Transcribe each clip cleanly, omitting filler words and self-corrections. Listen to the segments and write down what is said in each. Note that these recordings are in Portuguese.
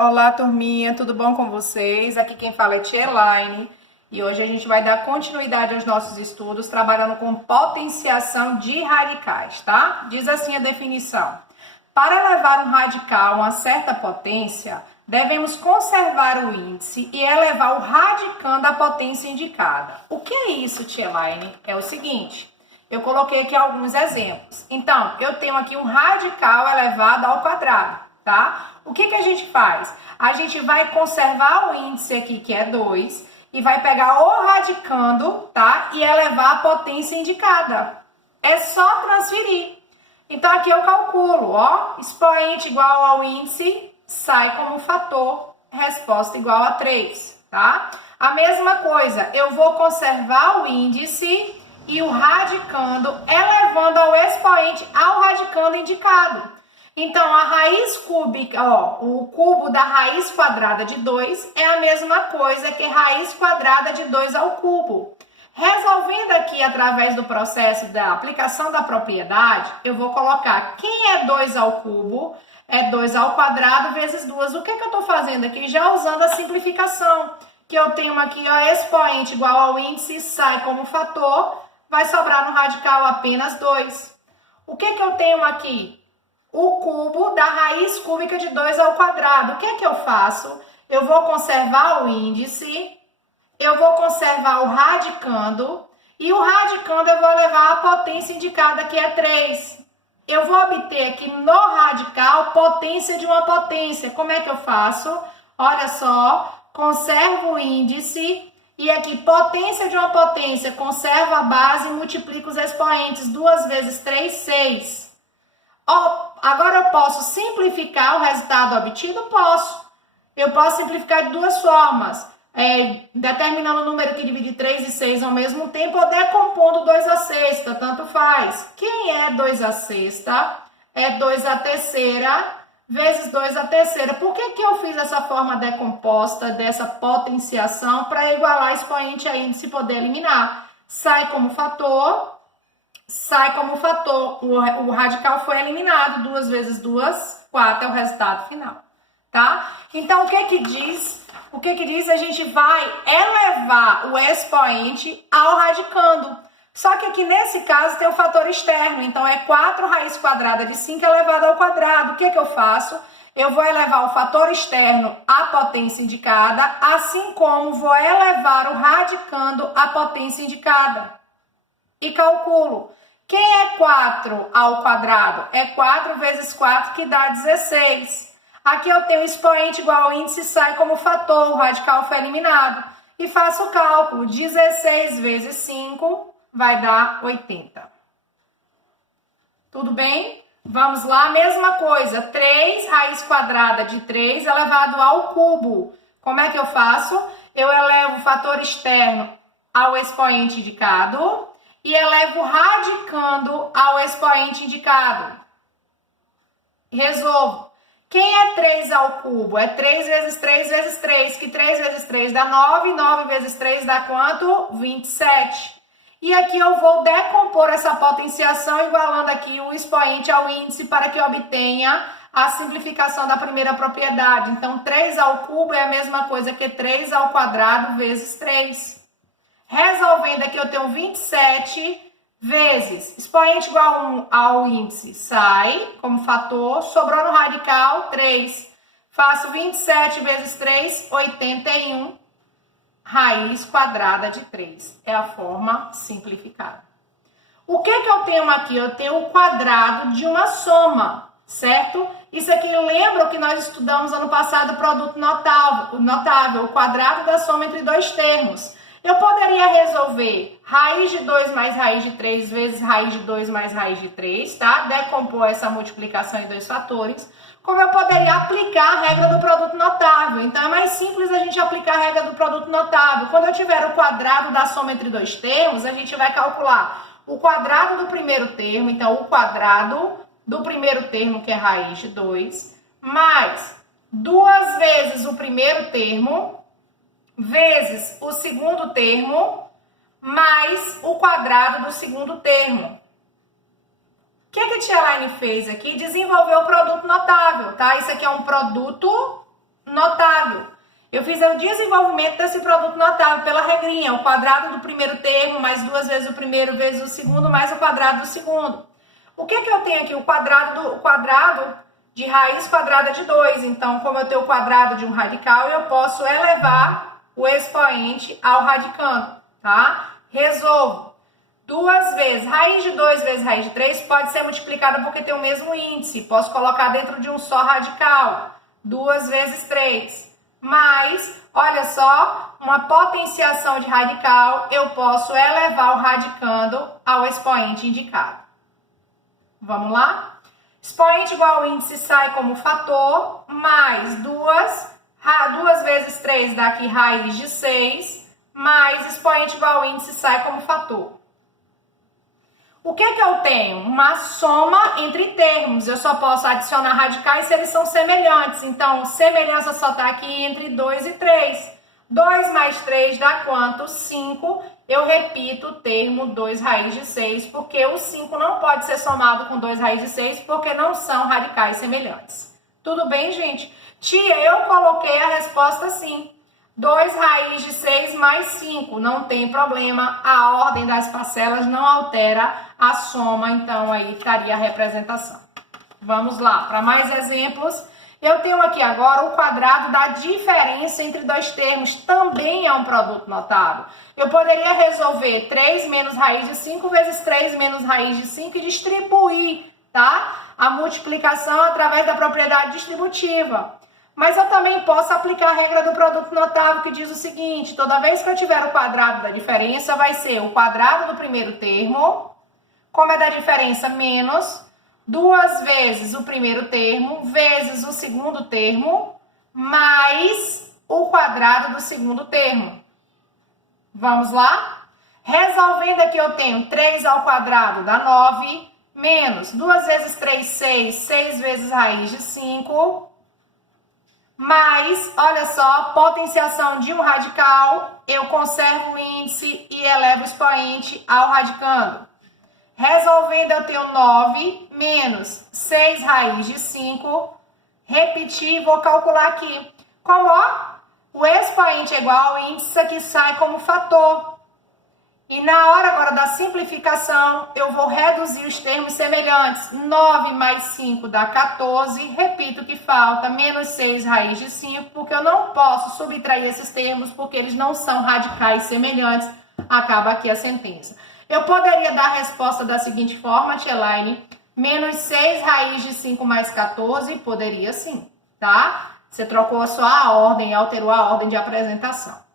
Olá, turminha, tudo bom com vocês? Aqui quem fala é Tia Elaine e hoje a gente vai dar continuidade aos nossos estudos trabalhando com potenciação de radicais, tá? Diz assim a definição: para elevar um radical a uma certa potência, devemos conservar o índice e elevar o radicando à potência indicada. O que é isso, Tia Elaine? É o seguinte, eu coloquei aqui alguns exemplos. Então, eu tenho aqui um radical elevado ao quadrado, tá? O que a gente faz? A gente vai conservar o índice aqui, que é 2, e vai pegar o radicando, tá? E elevar a potência indicada. É só transferir. Então, aqui eu calculo, ó, expoente igual ao índice, sai como fator, resposta igual a 3, tá? A mesma coisa, eu vou conservar o índice e o radicando, elevando ao expoente ao radicando indicado. Então, a raiz cúbica, ó, o cubo da raiz quadrada de 2 é a mesma coisa que raiz quadrada de 2 ao cubo. Resolvendo aqui através do processo da aplicação da propriedade, eu vou colocar quem é 2 ao cubo, é 2 ao quadrado vezes 2. O que eu estou fazendo aqui? Já usando a simplificação, que eu tenho aqui, ó, expoente igual ao índice, sai como fator, vai sobrar no radical apenas 2. O que eu tenho aqui? O cubo da raiz cúbica de 2 ao quadrado. O que eu faço? Eu vou conservar o índice, eu vou conservar o radicando, e o radicando eu vou levar a potência indicada, que é 3. Eu vou obter aqui no radical potência de uma potência. Como é que eu faço? Olha só, conservo o índice, e aqui potência de uma potência, conservo a base e multiplico os expoentes. 2 vezes 3, 6. Agora eu posso simplificar o resultado obtido? Posso. Eu posso simplificar de duas formas. Determinando o número que divide 3 e 6 ao mesmo tempo ou decompondo 2 à sexta, tanto faz. Quem é 2 à sexta? É 2 à terceira vezes 2 à terceira. Por que eu fiz essa forma decomposta dessa potenciação? Para igualar expoente a índice e poder eliminar. Sai como fator. O radical foi eliminado, 2 vezes 2, 4 é o resultado final, tá? Então, o que diz? O que diz? A gente vai elevar o expoente ao radicando. Só que aqui, nesse caso, tem o fator externo, então é 4 raiz quadrada de 5 elevado ao quadrado. O que eu faço? Eu vou elevar o fator externo à potência indicada, assim como vou elevar o radicando à potência indicada. E calculo. Quem é 4 ao quadrado? É 4 vezes 4 que dá 16. Aqui eu tenho expoente igual ao índice, sai como fator, o radical foi eliminado. E faço o cálculo, 16 vezes 5 vai dar 80. Tudo bem? Vamos lá, mesma coisa, 3 raiz quadrada de 3 elevado ao cubo. Como é que eu faço? Eu elevo o fator externo ao expoente indicado e elevo radicando ao expoente indicado. Resolvo. Quem é 3 ao cubo? É 3 vezes 3 vezes 3, que 3 vezes 3 dá 9, 9 vezes 3 dá quanto? 27. E aqui eu vou decompor essa potenciação, igualando aqui o expoente ao índice para que eu obtenha a simplificação da primeira propriedade. Então, 3 ao cubo é a mesma coisa que 3 ao quadrado vezes 3. Resolvendo aqui, eu tenho 27 vezes expoente igual ao índice, sai como fator, sobrou no radical 3. Faço 27 vezes 3, 81, raiz quadrada de 3. É a forma simplificada. O que eu tenho aqui? Eu tenho o quadrado de uma soma, certo? Isso aqui lembra o que nós estudamos ano passado, o produto notável, o quadrado da soma entre dois termos. Eu poderia resolver raiz de 2 mais raiz de 3 vezes raiz de 2 mais raiz de 3, tá? Decompor essa multiplicação em dois fatores. Como eu poderia aplicar a regra do produto notável. Então, é mais simples a gente aplicar a regra do produto notável. Quando eu tiver o quadrado da soma entre dois termos, a gente vai calcular o quadrado do primeiro termo. Então, o quadrado do primeiro termo, que é raiz de 2, mais 2 vezes o primeiro termo, vezes o segundo termo, mais o quadrado do segundo termo. O que a tia Elaine fez aqui? Desenvolveu o produto notável, tá? Isso aqui é um produto notável. Eu fiz o desenvolvimento desse produto notável pela regrinha, o quadrado do primeiro termo mais 2 vezes o primeiro vezes o segundo mais o quadrado do segundo. O que eu tenho aqui? O quadrado de raiz quadrada de 2. Então, como eu tenho o quadrado de um radical, eu posso elevar o expoente ao radicando, tá? Resolvo. 2 vezes, raiz de 2 vezes raiz de 3 pode ser multiplicada porque tem o mesmo índice. Posso colocar dentro de um só radical. 2 vezes 3. Mas, olha só, uma potenciação de radical, eu posso elevar o radicando ao expoente indicado. Vamos lá? Expoente igual ao índice sai como fator, mais 2 vezes 3 dá aqui raiz de 6, mais expoente igual ao índice sai como fator. O que eu tenho? Uma soma entre termos. Eu só posso adicionar radicais se eles são semelhantes. Então, semelhança só está aqui entre 2 e 3. 2 mais 3 dá quanto? 5. Eu repito o termo 2 raiz de 6, porque o 5 não pode ser somado com 2 raiz de 6, porque não são radicais semelhantes. Tudo bem, gente? Tia, eu coloquei a resposta assim. 2 raiz de 6 mais 5, não tem problema, a ordem das parcelas não altera a soma, então aí estaria a representação. Vamos lá, para mais exemplos, eu tenho aqui agora o quadrado da diferença entre dois termos, também é um produto notável. Eu poderia resolver 3 menos raiz de 5 vezes 3 menos raiz de 5 e distribuir, tá? A multiplicação através da propriedade distributiva. Mas eu também posso aplicar a regra do produto notável, que diz o seguinte: toda vez que eu tiver o quadrado da diferença, vai ser o quadrado do primeiro termo, como é da diferença, menos 2 vezes o primeiro termo, vezes o segundo termo, mais o quadrado do segundo termo. Vamos lá? Resolvendo aqui, eu tenho 3 ao quadrado dá 9, menos 2 vezes 3, 6, 6 vezes raiz de 5... Mas, olha só, potenciação de um radical, eu conservo o índice e elevo o expoente ao radicando. Resolvendo, eu tenho 9 menos 6 raiz de 5. Repetir, vou calcular aqui. Como, ó, o expoente é igual ao índice, isso aqui sai como fator. E na hora agora da simplificação, eu vou reduzir os termos semelhantes. 9 mais 5 dá 14. Repito que falta menos 6 raiz de 5, porque eu não posso subtrair esses termos, porque eles não são radicais semelhantes. Acaba aqui a sentença. Eu poderia dar a resposta da seguinte forma, tia Elaine. Menos 6 raiz de 5 mais 14, poderia sim, tá? Você trocou só a ordem, alterou a ordem de apresentação.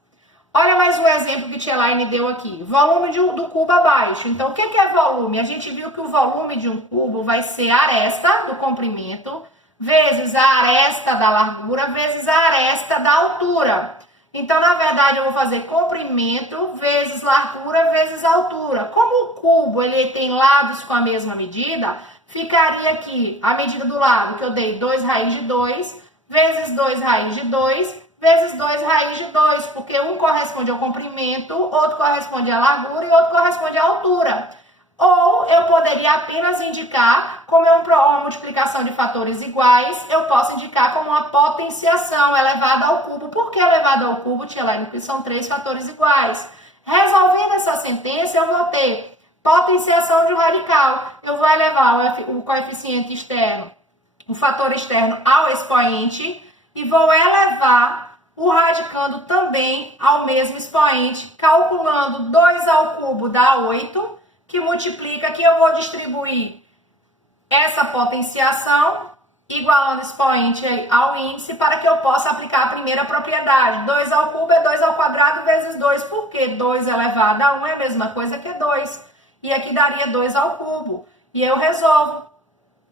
Olha mais um exemplo que tia Elaine deu aqui. Volume do cubo abaixo. Então, o que é volume? A gente viu que o volume de um cubo vai ser a aresta do comprimento vezes a aresta da largura vezes a aresta da altura. Então, na verdade, eu vou fazer comprimento vezes largura vezes altura. Como o cubo ele tem lados com a mesma medida, ficaria aqui a medida do lado que eu dei 2 raiz de 2 vezes 2 raiz de 2 vezes 2 raiz de 2, porque um corresponde ao comprimento, outro corresponde à largura e outro corresponde à altura. Ou eu poderia apenas indicar, como é uma multiplicação de fatores iguais, eu posso indicar como uma potenciação elevada ao cubo. Por que elevada ao cubo, tia Elaine? Porque são 3 fatores iguais. Resolvendo essa sentença, eu vou ter potenciação de um radical. Eu vou elevar o coeficiente externo, o fator externo ao expoente e vou elevar o radicando também ao mesmo expoente, calculando 2 ao cubo dá 8, que multiplica que eu vou distribuir essa potenciação, igualando expoente ao índice, para que eu possa aplicar a primeira propriedade. 2 ao cubo é 2 ao quadrado vezes 2, porque 2 elevado a 1 é a mesma coisa que 2. E aqui daria 2 ao cubo. E eu resolvo.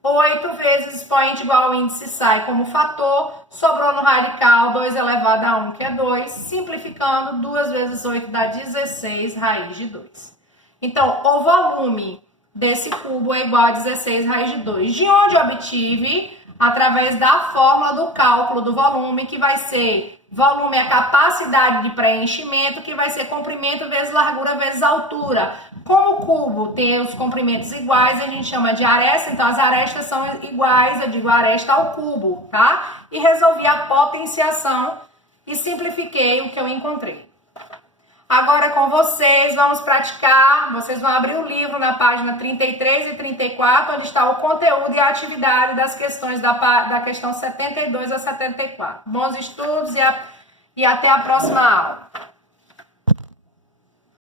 8 vezes expoente igual ao índice sai como fator, sobrou no radical 2 elevado a 1, que é 2, simplificando, 2 vezes 8 dá 16 raiz de 2. Então, o volume desse cubo é igual a 16 raiz de 2. De onde eu obtive? Através da fórmula do cálculo do volume, que vai ser volume é a capacidade de preenchimento, que vai ser comprimento vezes largura vezes altura. Como o cubo tem os comprimentos iguais, a gente chama de aresta, então as arestas são iguais, eu digo aresta ao cubo, tá? E resolvi a potenciação e simplifiquei o que eu encontrei. Agora com vocês, vamos praticar, vocês vão abrir o livro na página 33 e 34, onde está o conteúdo e a atividade das questões da questão 72 a 74. Bons estudos e até a próxima aula.